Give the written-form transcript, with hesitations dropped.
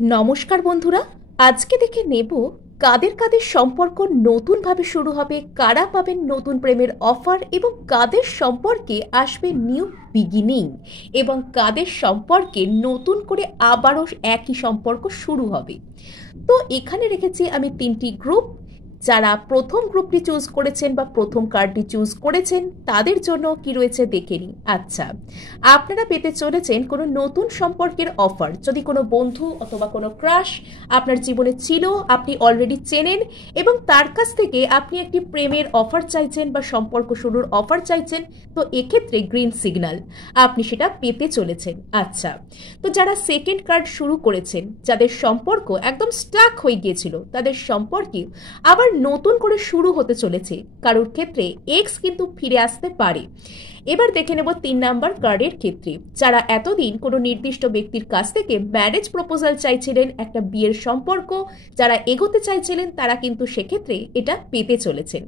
নমস্কার বন্ধুরা, আজকে দেখে নেব কাদের কাদের সম্পর্ক নতুনভাবে শুরু হবে, কারা পাবেন নতুন প্রেমের অফার এবং কাদের সম্পর্কে আসবে নিউ বিগিনিং এবং কাদের সম্পর্কে নতুন করে আবারও একই সম্পর্ক শুরু হবে। তো এখানে রেখেছি আমি তিনটি গ্রুপ। যারা প্রথম গ্রুপটি চুজ করেছেন বা প্রথম কার্ডটি চুজ করেছেন তাদের জন্য কি রয়েছে দেখে নিই। আচ্ছা, আপনারা পেতে চলেছেন কোনো নতুন সম্পর্কের অফার। যদি কোনো বন্ধু অথবা কোনো ক্রাশ আপনার জীবনে ছিল, আপনি অলরেডি চেনেন এবং তার কাছ থেকে আপনি একটি প্রেমের অফার চাইছেন বা সম্পর্ক শুরুর অফার চাইছেন, তো এক্ষেত্রে গ্রিন সিগন্যাল আপনি সেটা পেতে চলেছেন। আচ্ছা, তো যারা সেকেন্ড কার্ড শুরু করেছেন, যাদের সম্পর্ক একদম স্টাক হয়ে গিয়েছিল, তাদের সম্পর্কে আবার নতুন করে শুরু হতে চলেছে। কারোর ক্ষেত্রে এক্স কিন্তু ফিরে আসতে পারে। এবার দেখে নেব 3 নাম্বার কার্ডের ক্ষেত্রে, যারা এতদিন কোনো নির্দিষ্ট ব্যক্তির কাছ থেকে ম্যারেজ প্রপোজাল চাইছিলেন, একটা বিয়ের সম্পর্ক যারা এগোতে চাইছিলেন, তারা কিন্তু সেক্ষেত্রে এটা পেতে চলেছেন।